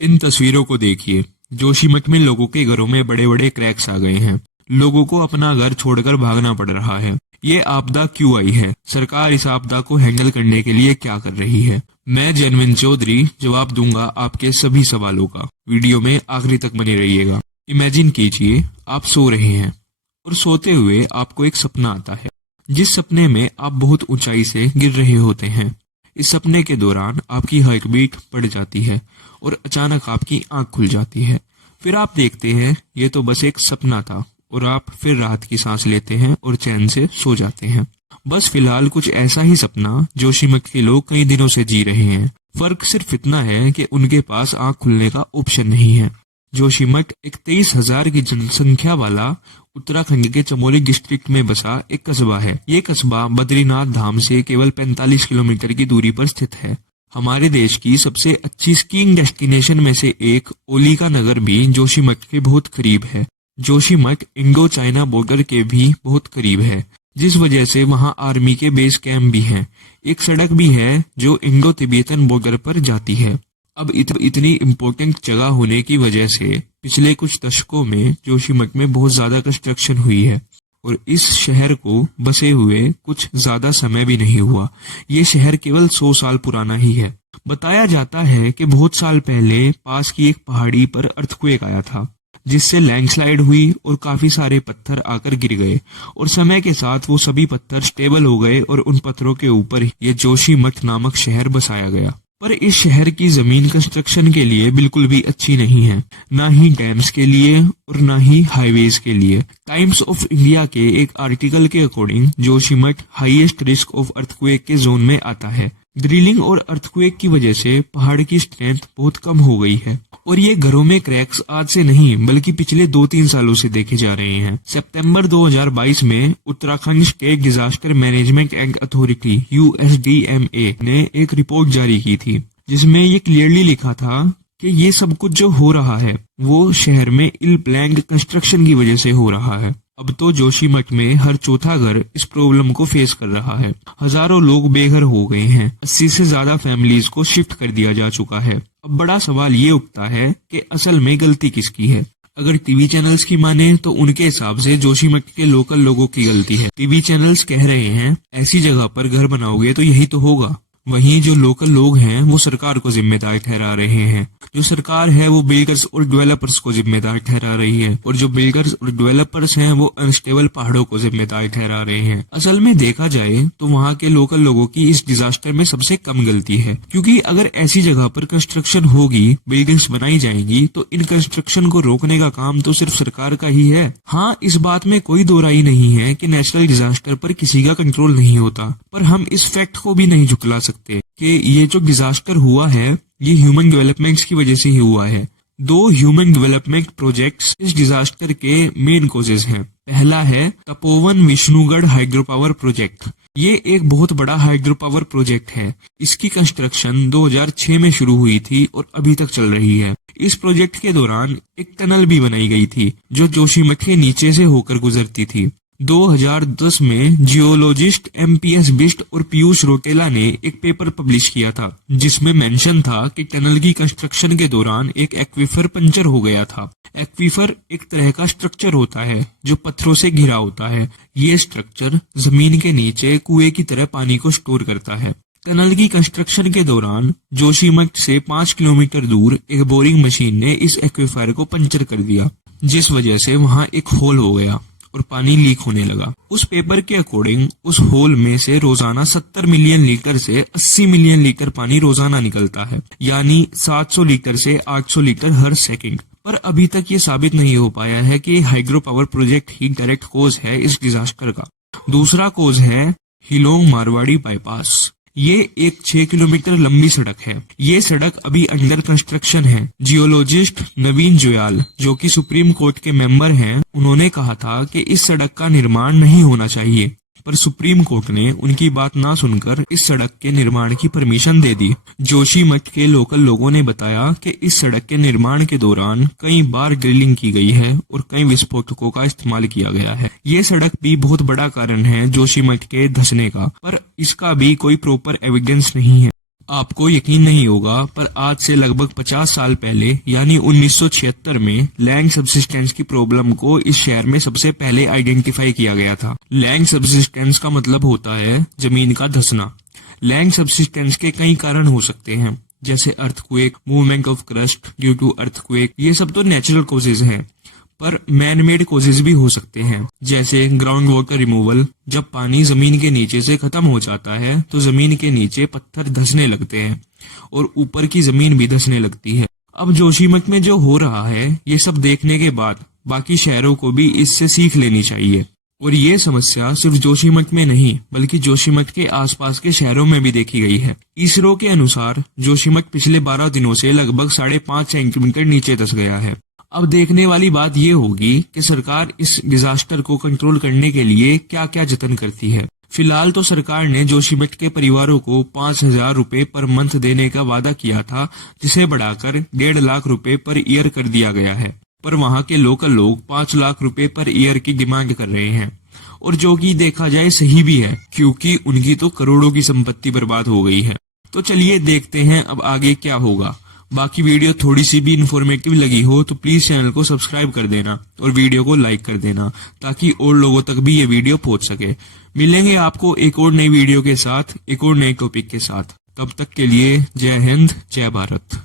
इन तस्वीरों को देखिए। जोशीमठ में लोगों के घरों में बड़े बड़े क्रैक्स आ गए हैं। लोगों को अपना घर छोड़कर भागना पड़ रहा है। ये आपदा क्यों आई है? सरकार इस आपदा को हैंडल करने के लिए क्या कर रही है? मैं जनविन चौधरी जवाब दूंगा आपके सभी सवालों का। वीडियो में आखिरी तक बने रहिएगा। इमेजिन कीजिए आप सो रहे हैं और सोते हुए आपको एक सपना आता है, जिस सपने में आप बहुत ऊंचाई से गिर रहे होते हैं। इस सपने के दौरान आपकी हार्ट बीट बढ़ जाती है और अचानक आपकी आंख खुल जाती है। फिर आप देखते हैं ये तो बस एक सपना था और आप फिर राहत की सांस लेते हैं और चैन से सो जाते हैं। बस फिलहाल कुछ ऐसा ही सपना जोशीमठ के लोग कई दिनों से जी रहे हैं। फर्क सिर्फ इतना है कि उनके पास आंख खुलने का ऑप्शन नहीं है। जोशीमठ एक 23,000 की जनसंख्या वाला उत्तराखंड के चमोली डिस्ट्रिक्ट में बसा एक कस्बा है। ये कस्बा बद्रीनाथ धाम से केवल 45 किलोमीटर की दूरी पर स्थित है। हमारे देश की सबसे अच्छी स्कीइंग डेस्टिनेशन में से एक ओली का नगर भी जोशीमठ के बहुत करीब है। जोशीमठ इंडो चाइना बॉर्डर के भी बहुत करीब है, जिस वजह से वहां आर्मी के बेस कैंप भी हैं। एक सड़क भी है जो इंडो तिब्बतन बॉर्डर पर जाती है। अब इतनी इम्पोर्टेंट जगह होने की वजह से पिछले कुछ दशकों में जोशीमठ में बहुत ज्यादा कंस्ट्रक्शन हुई है और इस शहर को बसे हुए कुछ ज्यादा समय भी नहीं हुआ। ये शहर केवल 100 साल पुराना ही है। बताया जाता है कि बहुत साल पहले पास की एक पहाड़ी पर अर्थक्वेक आया था, जिससे लैंडस्लाइड हुई और काफी सारे पत्थर आकर गिर गए और समय के साथ वो सभी पत्थर स्टेबल हो गए और उन पत्थरों के ऊपर ये जोशीमठ नामक शहर बसाया गया। पर इस शहर की जमीन कंस्ट्रक्शन के लिए बिल्कुल भी अच्छी नहीं है, ना ही डैम्स के लिए और ना ही हाईवेज के लिए। टाइम्स ऑफ इंडिया के एक आर्टिकल के according Joshimath highest risk of earthquake के जोन में आता है। ड्रिलिंग और अर्थक्वेक की वजह से पहाड़ की स्ट्रेंथ बहुत कम हो गई है और ये घरों में क्रैक्स आज से नहीं बल्कि पिछले 2-3 सालों से देखे जा रहे हैं। सितंबर 2022 में Uttarakhand state disaster management and authority USDMA ने एक रिपोर्ट जारी की थी, जिसमें ये क्लियरली लिखा था कि ये सब कुछ जो हो रहा है वो शहर में इल प्लान्ड कंस्ट्रक्शन की वजह से हो रहा है। अब तो जोशीमठ में हर चौथा घर इस प्रॉब्लम को फेस कर रहा है। हजारों लोग बेघर हो गए हैं। 80 से ज्यादा फैमिलीज को शिफ्ट कर दिया जा चुका है। अब बड़ा सवाल ये उठता है कि असल में गलती किसकी है? अगर टीवी चैनल्स की माने तो उनके हिसाब से जोशीमठ के लोकल लोगों की गलती है। टीवी चैनल्स कह रहे हैं ऐसी जगह पर घर बनाओगे तो यही तो होगा। वहीं जो लोकल लोग हैं वो सरकार को जिम्मेदार ठहरा रहे हैं। जो सरकार है वो बिल्डर्स और डेवलपर्स को जिम्मेदार ठहरा रही है और जो बिल्डर्स और डेवलपर्स हैं वो अनस्टेबल पहाड़ों को जिम्मेदार ठहरा रहे हैं। असल में देखा जाए तो वहाँ के लोकल लोगों की इस डिजास्टर में सबसे कम गलती है, क्योंकि अगर ऐसी जगह पर कंस्ट्रक्शन होगी, बिल्डिंग्स बनाई जाएंगी, तो इन कंस्ट्रक्शन को रोकने का काम तो सिर्फ सरकार का ही है। हाँ, इस बात में कोई दो राय नहीं है कि नेचुरल डिजास्टर पर किसी का कंट्रोल नहीं होता, पर हम इस फैक्ट को भी नहीं झुकला सकते कि ये जो डिजास्टर हुआ है ये ह्यूमन डेवलपमेंट्स की वजह से ही हुआ है। 2 ह्यूमन डेवलपमेंट प्रोजेक्ट्स इस डिजास्टर के मेन कॉजेज हैं। पहला है Tapovan Vishnugarh hydro power project. ये एक बहुत बड़ा हाइड्रो पावर प्रोजेक्ट है। इसकी कंस्ट्रक्शन 2006 में शुरू हुई थी और अभी तक चल रही है। इस प्रोजेक्ट के दौरान एक टनल भी बनाई गई थी जो जोशीमठ के नीचे से होकर गुजरती थी। 2010 में जियोलॉजिस्ट MPS बिस्ट और पीयूष रोटेला ने एक पेपर पब्लिश किया था, जिसमें मेंशन था कि टनल की कंस्ट्रक्शन के दौरान एक एक्वीफर पंचर हो गया था। एक्वीफर एक तरह का स्ट्रक्चर होता है जो पत्थरों से घिरा होता है। ये स्ट्रक्चर जमीन के नीचे कुएं की तरह पानी को स्टोर करता है। टनल की कंस्ट्रक्शन के दौरान जोशीमठ से 5 किलोमीटर दूर एक बोरिंग मशीन ने इस एक्वीफर को पंचर कर दिया, जिस वजह से वहां एक होल हो गया और पानी लीक होने लगा। उस पेपर के अकॉर्डिंग उस होल में से रोजाना 70 मिलियन लीटर से 80 मिलियन लीटर पानी रोजाना निकलता है, यानी 700 लीटर से 800 लीटर हर सेकंड। पर अभी तक ये साबित नहीं हो पाया है कि हाइड्रो पावर प्रोजेक्ट ही डायरेक्ट कोज है इस डिजास्टर का। दूसरा कोज है हिलोंग मारवाड़ी बाईपास। ये एक 6 किलोमीटर लंबी सड़क है। ये सड़क अभी अंडर कंस्ट्रक्शन है। जियोलॉजिस्ट नवीन जोयाल, जो कि सुप्रीम कोर्ट के मेंबर हैं, उन्होंने कहा था कि इस सड़क का निर्माण नहीं होना चाहिए, पर सुप्रीम कोर्ट ने उनकी बात ना सुनकर इस सड़क के निर्माण की परमिशन दे दी। जोशीमठ के लोकल लोगों ने बताया कि इस सड़क के निर्माण के दौरान कई बार ड्रिलिंग की गई है और कई विस्फोटकों का इस्तेमाल किया गया है। ये सड़क भी बहुत बड़ा कारण है जोशीमठ के धंसने का, पर इसका भी कोई प्रॉपर एविडेंस नहीं है। आपको यकीन नहीं होगा, पर आज से लगभग 50 साल पहले यानी 1976 में लैंड सब्सिस्टेंस की प्रॉब्लम को इस शहर में सबसे पहले आइडेंटिफाई किया गया था। लैंड सब्सिस्टेंस का मतलब होता है जमीन का धंसना। लैंड सब्सिस्टेंस के कई कारण हो सकते हैं, जैसे earthquake, movement of crust due to earthquake. ये सब तो नेचुरल कॉजेज हैं, पर मैन मेड कॉजेज भी हो सकते हैं, जैसे ग्राउंड वाटर रिमूवल। जब पानी जमीन के नीचे से खत्म हो जाता है तो जमीन के नीचे पत्थर धंसने लगते हैं और ऊपर की जमीन भी धंसने लगती है। अब जोशीमठ में जो हो रहा है, ये सब देखने के बाद बाकी शहरों को भी इससे सीख लेनी चाहिए। और ये समस्या सिर्फ जोशीमठ में नहीं, बल्कि जोशीमठ के आसपास के शहरों में भी देखी गई है। इसरो के अनुसार जोशीमठ पिछले 12 दिनों से लगभग 5.5 सेंटीमीटर नीचे धंस गया है। अब देखने वाली बात ये होगी कि सरकार इस डिजास्टर को कंट्रोल करने के लिए क्या क्या जतन करती है। फिलहाल तो सरकार ने जोशीमठ के परिवारों को 5,000 रुपए पर मंथ देने का वादा किया था, जिसे बढ़ाकर 1.5 लाख रुपए पर ईयर कर दिया गया है। पर वहां के लोकल लोग 5 लाख रुपए पर ईयर की डिमांड कर रहे हैं, और जो कि देखा जाए सही भी है, क्योंकि उनकी तो करोड़ों की संपत्ति बर्बाद हो गई है। तो चलिए देखते हैं अब आगे क्या होगा। बाकी वीडियो थोड़ी सी भी इंफॉर्मेटिव लगी हो तो प्लीज चैनल को सब्सक्राइब कर देना और वीडियो को लाइक कर देना, ताकि और लोगों तक भी ये वीडियो पहुंच सके। मिलेंगे आपको एक और नई वीडियो के साथ, एक और नए टॉपिक के साथ। तब तक के लिए जय हिंद, जय भारत।